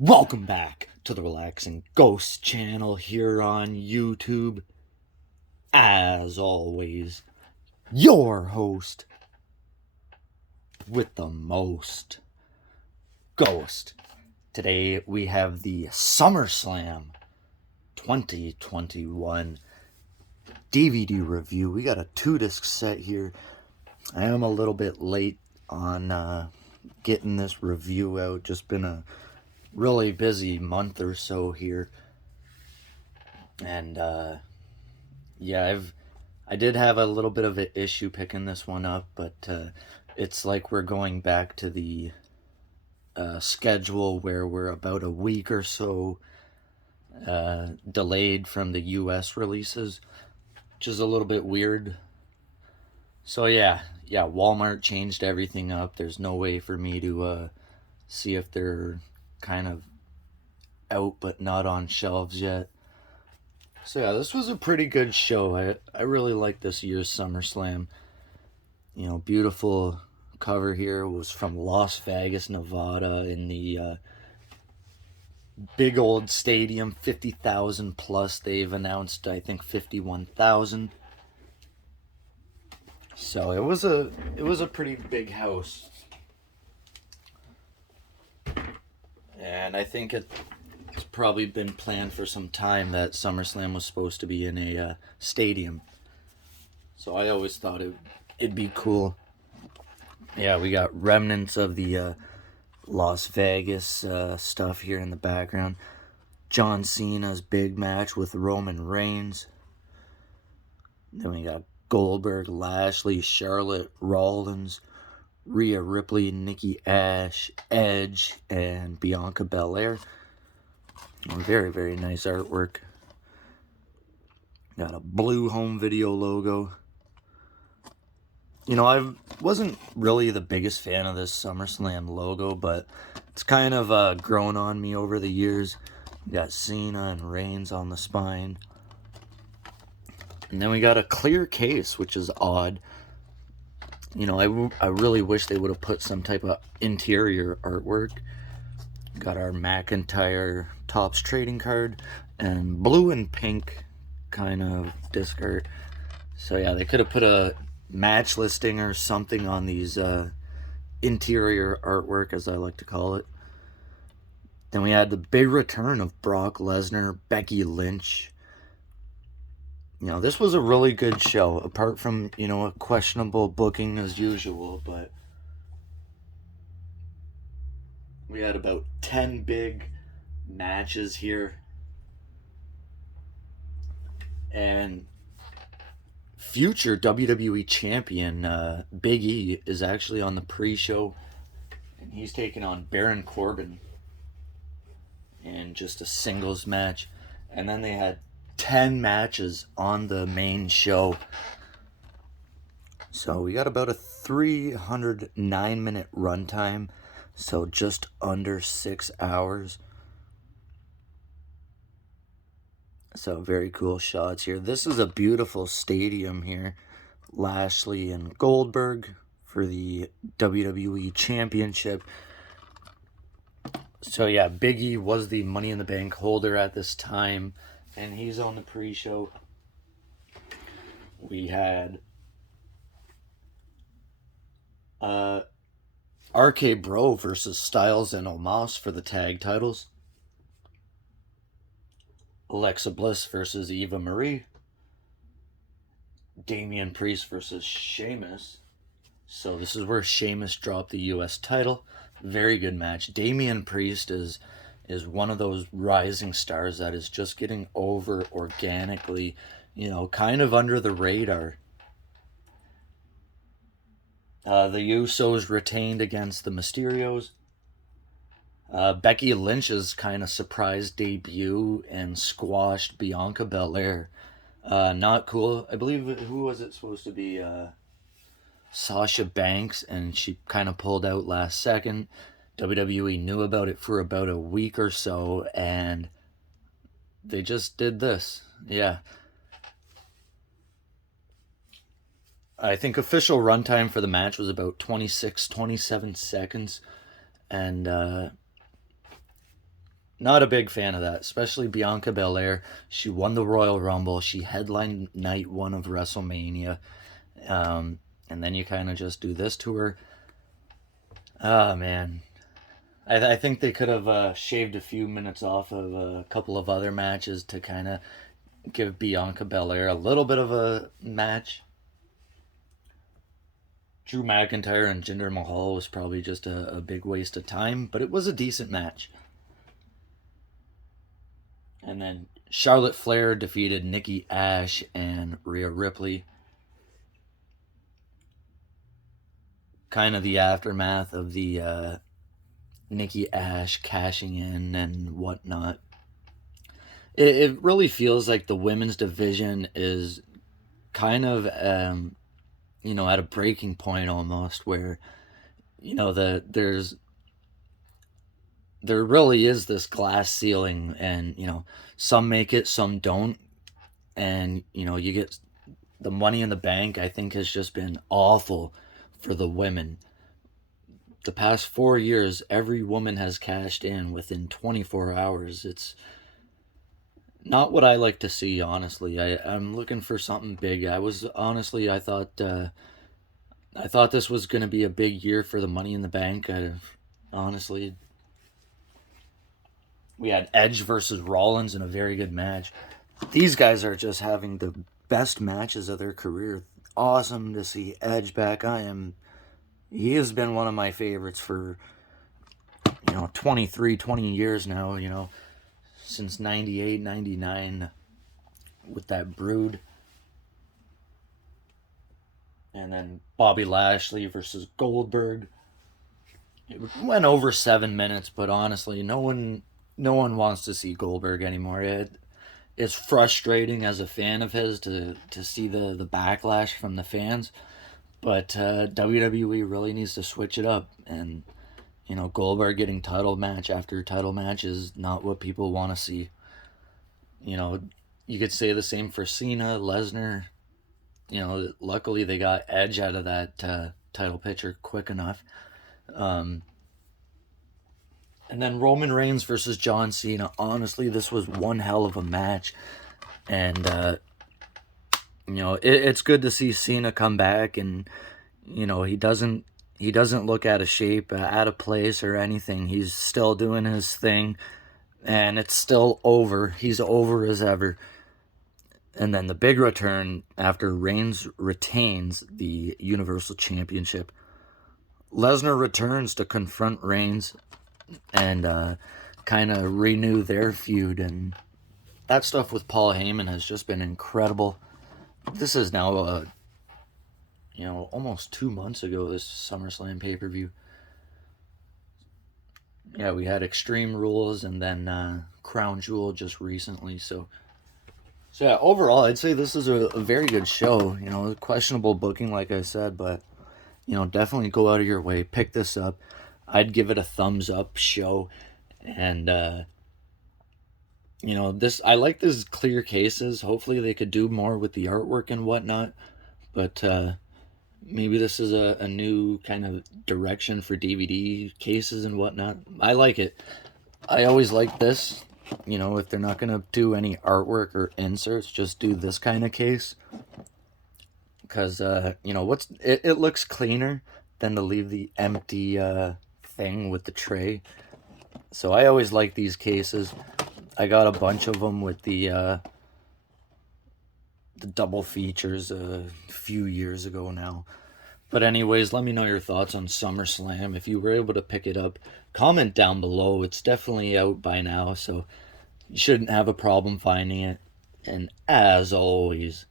Welcome back to the Relaxing Ghost channel here on YouTube. As always, your host with the most, Ghost. Today we have the SummerSlam 2021 DVD review. We got a 2-disc set here. I am a little bit late on getting this review out. Just been a really busy month or so here, and I did have a little bit of an issue picking this one up, but it's like we're going back to the schedule where we're about a week or so delayed from the US releases, which is a little bit weird. So Walmart changed everything up. There's no way for me to see if they're kind of out but not on shelves yet. So yeah, this was a pretty good show. I really like this year's SummerSlam. Beautiful cover here. It was from Las Vegas, Nevada, in the big old stadium, 50,000 plus. They've announced, I think, 51,000. So it was a pretty big house. And I think it's probably been planned for some time that SummerSlam was supposed to be in a stadium. So I always thought it'd be cool. Yeah, we got remnants of the Las Vegas stuff here in the background. John Cena's big match with Roman Reigns. Then we got Goldberg, Lashley, Charlotte, Rollins, Rhea Ripley, Nikki Ash, Edge, and Bianca Belair. Very, very nice artwork. Got a blue home video logo. I wasn't really the biggest fan of this SummerSlam logo, but it's kind of grown on me over the years. Got Cena and Reigns on the spine. And then we got a clear case, which is odd. I really wish they would have put some type of interior artwork. Got our McIntyre Topps trading card and blue and pink kind of disc art. So yeah, they could have put a match listing or something on these interior artwork, as I like to call it. Then we had the big return of Brock Lesnar, Becky Lynch. This was a really good show, apart from, a questionable booking as usual, but we had about 10 big matches here. And future WWE champion Big E is actually on the pre-show, and he's taking on Baron Corbin in just a singles match. And then they had 10 matches on the main show. So we got about a 309-minute runtime, so just under 6 hours. So very cool shots here. This is a beautiful stadium here. Lashley and Goldberg for the WWE Championship. So yeah, Big E was the Money in the Bank holder at this time, and he's on the pre-show. We had RK Bro versus Styles and Omos for the tag titles. Alexa Bliss versus Eva Marie. Damian Priest versus Sheamus. So this is where Sheamus dropped the US title. Very good match. Damian Priest is one of those rising stars that is just getting over organically, kind of under the radar. The Usos retained against the Mysterios. Becky Lynch's kind of surprise debut and squashed Bianca Belair. Not cool. I believe, who was it supposed to be? Sasha Banks, and she kind of pulled out last second. WWE knew about it for about a week or so, and they just did this. Yeah. I think official runtime for the match was about 27 seconds. And Not a big fan of that, especially Bianca Belair. She won the Royal Rumble. She headlined night one of WrestleMania. Um, and then you kind of just do this to her. Oh, man. I think they could have shaved a few minutes off of a couple of other matches to kind of give Bianca Belair a little bit of a match. Drew McIntyre and Jinder Mahal was probably just a big waste of time, but it was a decent match. And then Charlotte Flair defeated Nikki Ash and Rhea Ripley. Kind of the aftermath of the Nikki Ash cashing in and whatnot. It really feels like the women's division is kind of, at a breaking point almost, where, there really is this glass ceiling, and some make it, some don't, and you get the Money in the Bank. I think has just been awful for the women. The past 4 years, every woman has cashed in within 24 hours. It's not what I like to see, honestly. I'm looking for something big. I thought this was going to be a big year for the Money in the Bank. Honestly, we had Edge versus Rollins in a very good match. These guys are just having the best matches of their career. Awesome to see Edge back. He has been one of my favorites for 20 years now, since 98, 99 with that Brood. And then Bobby Lashley versus Goldberg. It went over 7 minutes, but honestly, no one wants to see Goldberg anymore. It's frustrating as a fan of his to see the backlash from the fans, but WWE really needs to switch it up. And Goldberg getting title match after title match is not what people want to see. You could say the same for Cena, Lesnar. Luckily they got Edge out of that title picture quick enough. And then Roman Reigns versus John Cena. Honestly, this was one hell of a match. And, it's good to see Cena come back. And, he doesn't look out of shape, out of place or anything. He's still doing his thing. And it's still over. He's over as ever. And then the big return after Reigns retains the Universal Championship. Lesnar returns to confront Reigns and kind of renew their feud. And that stuff with Paul Heyman has just been incredible. This is now, almost 2 months ago, this SummerSlam pay-per-view. Yeah, we had Extreme Rules and then Crown Jewel just recently, so yeah, overall, I'd say this is a very good show. Questionable booking, like I said, but, definitely go out of your way. Pick this up. I'd give it a thumbs up show. And, I like these clear cases. Hopefully they could do more with the artwork and whatnot. But maybe this is a new kind of direction for DVD cases and whatnot. I like it. I always like this. If they're not going to do any artwork or inserts, just do this kind of case. Because, it looks cleaner than to leave the empty thing with the tray. So I always like these cases. I got a bunch of them with the double features a few years ago now. But anyways, let me know your thoughts on SummerSlam. If you were able to pick it up, comment down below. It's definitely out by now, so you shouldn't have a problem finding it. And as always,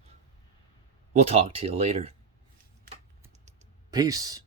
we'll talk to you later. Peace.